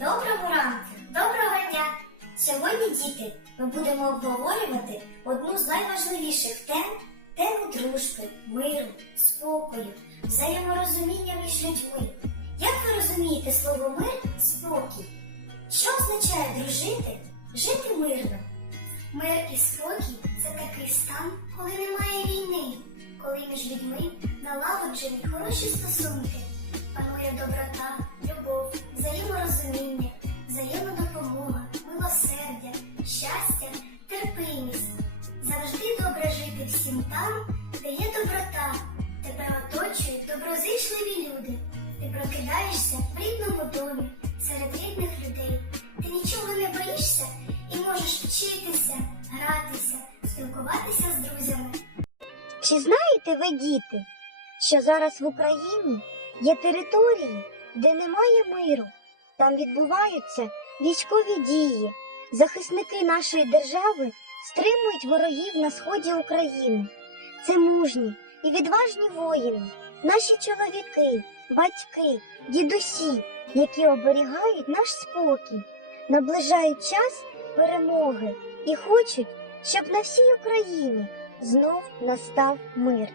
Доброго ранку, доброго дня! Сьогодні, діти, ми будемо обговорювати одну з найважливіших тем тему дружби, миру, спокою, взаєморозуміння між людьми. Як ви розумієте слово мир спокій? Що означає дружити, жити мирно? Мир і спокій це такий стан, коли немає війни, коли між людьми налагоджені хороші стосунки, панує доброта, там, де є доброта. Тебе оточують доброзичливі люди. Ти прокидаєшся в рідному домі серед рідних людей. Ти нічого не боїшся і можеш вчитися, гратися, спілкуватися з друзями. Чи знаєте ви, діти, що зараз в Україні є території, де немає миру? Там відбуваються військові дії. Захисники нашої держави стримують ворогів на сході України. Це мужні і відважні воїни, наші чоловіки, батьки, дідусі, які оберігають наш спокій, наближають час перемоги і хочуть, щоб на всій Україні знов настав мир.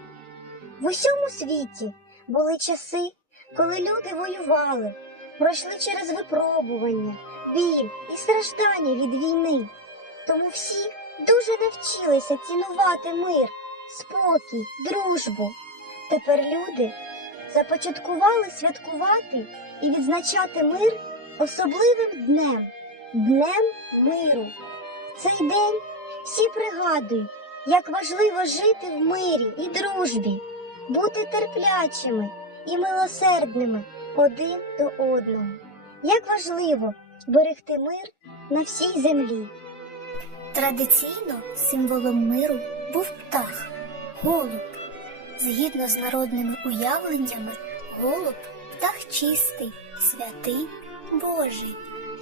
В усьому світі були часи, коли люди воювали, пройшли через випробування, біль і страждання від війни. Тому всі дуже навчилися цінувати мир, спокій, дружбу. Тепер люди започаткували святкувати і відзначати мир особливим днем днем миру. Цей день всі пригадують, як важливо жити в мирі і дружбі, бути терплячими і милосердними один до одного. Як важливо берегти мир на всій землі. Традиційно символом миру був птах голуб. Згідно з народними уявленнями, голуб птах чистий, святий, Божий,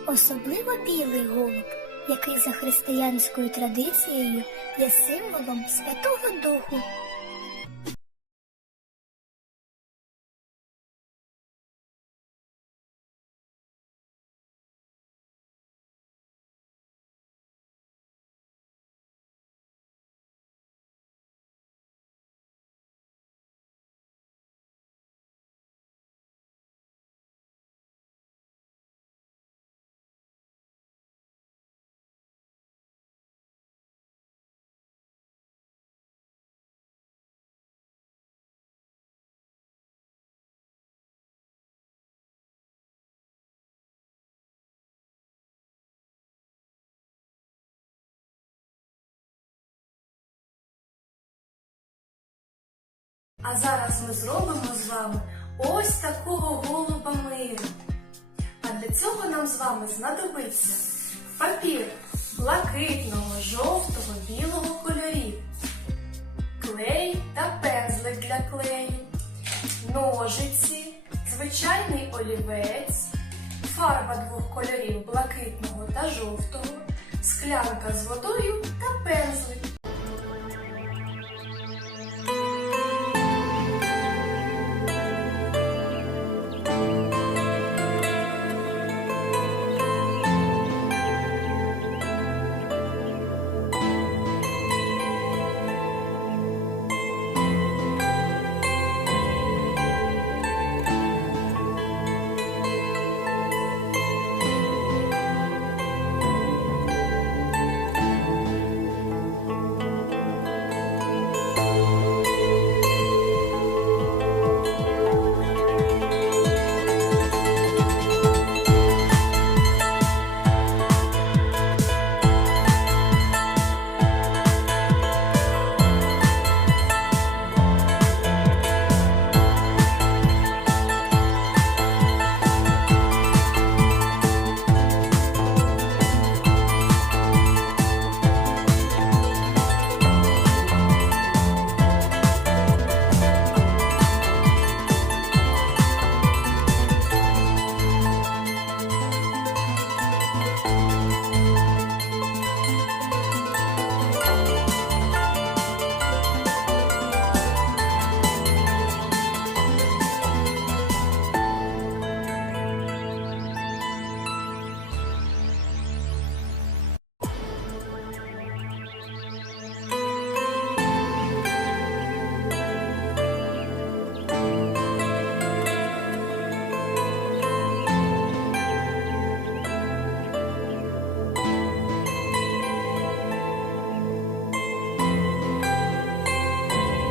особливо білий голуб, який за християнською традицією є символом Святого Духу. А зараз ми зробимо з вами ось такого голуба миру. А для цього нам з вами знадобиться папір блакитного, жовтого, білого кольорів, клей та пензлик для клею, ножиці, звичайний олівець, фарба двох кольорів блакитного та жовтого, склянка з водою та пензлик.